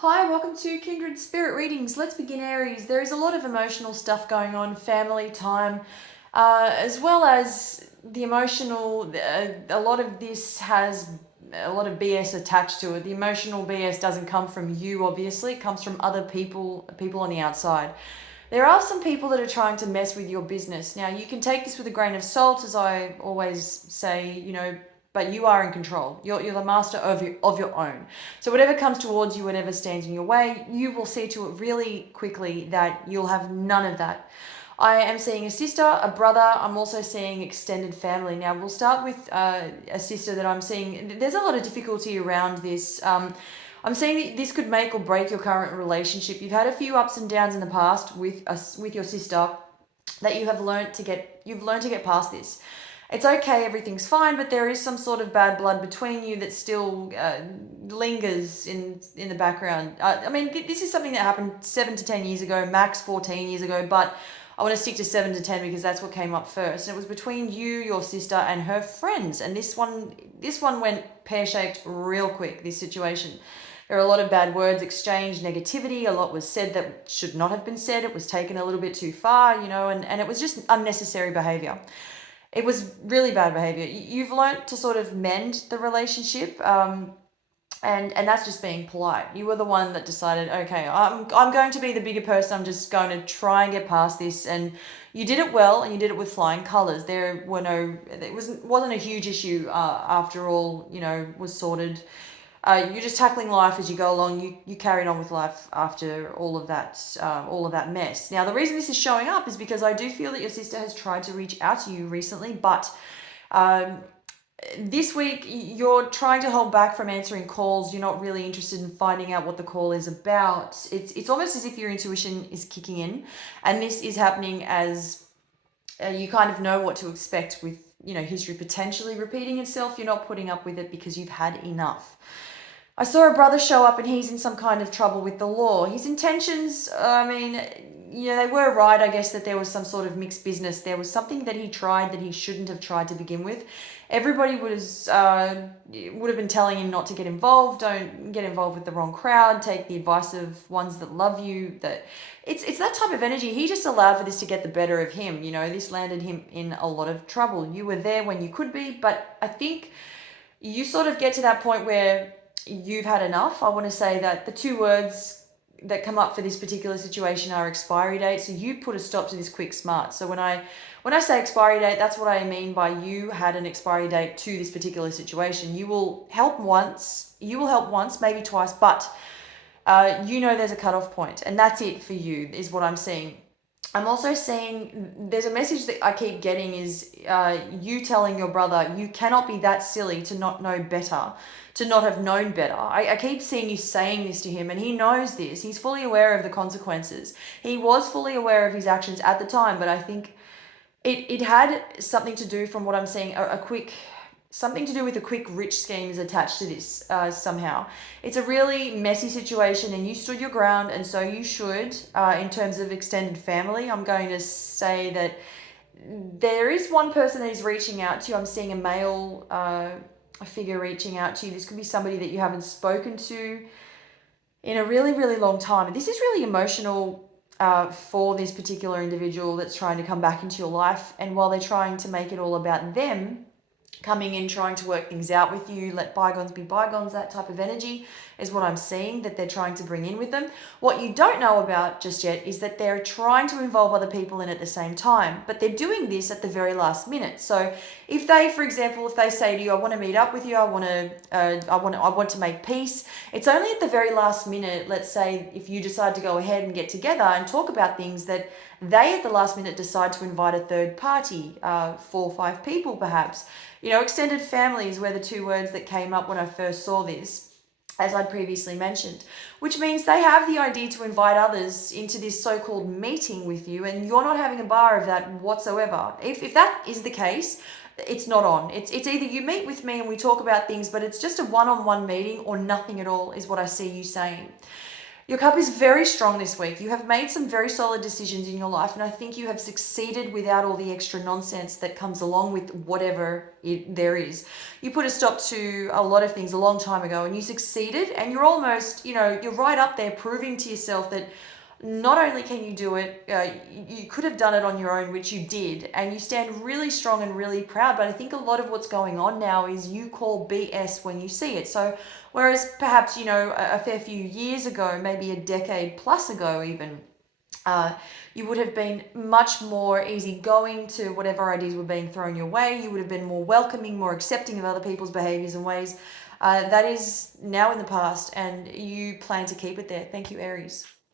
Hi, welcome to Kindred Spirit Readings. Let's begin, Aries. There is a lot of emotional stuff going on, family time, as well as the emotional. A lot of this has a lot of BS attached to it. The emotional BS doesn't come from you, obviously, it comes from other people on the outside. There are some people that are trying to mess with your business. Now, you can take this with a grain of salt, as I always say, but you are in control. You're the master of your own. So whatever comes towards you, whatever stands in your way, you will see to it really quickly that you'll have none of that. I am seeing a sister, a brother. I'm also seeing extended family. Now, we'll start with a sister that I'm seeing. There's a lot of difficulty around this. I'm saying that this could make or break your current relationship. You've had a few ups and downs in the past with your sister that you've learned to get past this. It's okay, everything's fine, but there is some sort of bad blood between you that still lingers in the background. I mean, this is something that happened 7 to 10 years ago, max 14 years ago, but I want to stick to 7 to 10 because that's what came up first. And it was between you, your sister, and her friends. And this one went pear shaped real quick. This situation. There are a lot of bad words exchanged, negativity. A lot was said that should not have been said. It was taken a little bit too far, and it was just unnecessary behavior. It was really bad behavior. You've learnt to sort of mend the relationship, and that's just being polite. You were the one that decided, okay, I'm going to be the bigger person. I'm just going to try and get past this, and you did it well, and you did it with flying colors. It wasn't a huge issue after all. Was sorted. You're just tackling life as you go along. You carried on with life after all of that mess. Now, the reason this is showing up is because I do feel that your sister has tried to reach out to you recently, but um, this week you're trying to hold back from answering calls. You're not really interested in finding out what the call is about. It's almost as if your intuition is kicking in, and this is happening as you kind of know what to expect with history potentially repeating itself. You're not putting up with it because you've had enough. I saw a brother show up and he's in some kind of trouble with the law. His intentions, I mean, they were right, I guess, that there was some sort of mixed business. There was something that he tried that he shouldn't have tried to begin with. Everybody would have been telling him not to get involved. Don't get involved with the wrong crowd. Take the advice of ones that love you. That it's that type of energy. He just allowed for this to get the better of him. This landed him in a lot of trouble. You were there when you could be, but I think you sort of get to that point where you've had enough. I want to say that the two words that come up for this particular situation are expiry date. So you put a stop to this quick smart. So when I say expiry date, that's what I mean by you had an expiry date to this particular situation. You will help once, maybe twice, but there's a cutoff point, and that's it for you, is what I'm seeing. I'm also seeing there's a message that I keep getting is you telling your brother you cannot be that silly to not know better, to not have known better. I keep seeing you saying this to him, and he knows this. He's fully aware of the consequences. He was fully aware of his actions at the time, but I think it had something to do, from what I'm seeing, something to do with a quick rich scheme is attached to this somehow. It's a really messy situation, and you stood your ground, and so you should. In terms of extended family, I'm going to say that there is one person that is reaching out to you. I'm seeing a male figure reaching out to you. This could be somebody that you haven't spoken to in a really, really long time. And this is really emotional for this particular individual that's trying to come back into your life. And while they're trying to make it all about them, coming in, trying to work things out with you, let bygones be bygones, that type of energy is what I'm seeing that they're trying to bring in with them. What you don't know about just yet is that they're trying to involve other people in at the same time, but they're doing this at the very last minute. So if they, for example, if they say to you, I want to meet up with you, I want to make peace, it's only at the very last minute. Let's say if you decide to go ahead and get together and talk about things, that they at the last minute decide to invite a third party, 4 or 5 people perhaps. Extended family is where the two words that came up when I first saw this, as I previously mentioned, which means they have the idea to invite others into this so-called meeting with you, and you're not having a bar of that whatsoever. If that is the case, it's not on. It's either you meet with me and we talk about things, but it's just a one-on-one meeting, or nothing at all, is what I see you saying. Your cup is very strong this week. You have made some very solid decisions in your life, and I think you have succeeded without all the extra nonsense that comes along with whatever there is. You put a stop to a lot of things a long time ago, and you succeeded, and you're almost, you're right up there proving to yourself that not only can you do it, you could have done it on your own, which you did, and you stand really strong and really proud. But I think a lot of what's going on now is you call BS when you see it. So, whereas perhaps, a fair few years ago, maybe a decade plus ago, even, you would have been much more easygoing to whatever ideas were being thrown your way. You would have been more welcoming, more accepting of other people's behaviors and ways. That is now in the past, and you plan to keep it there. Thank you, Aries.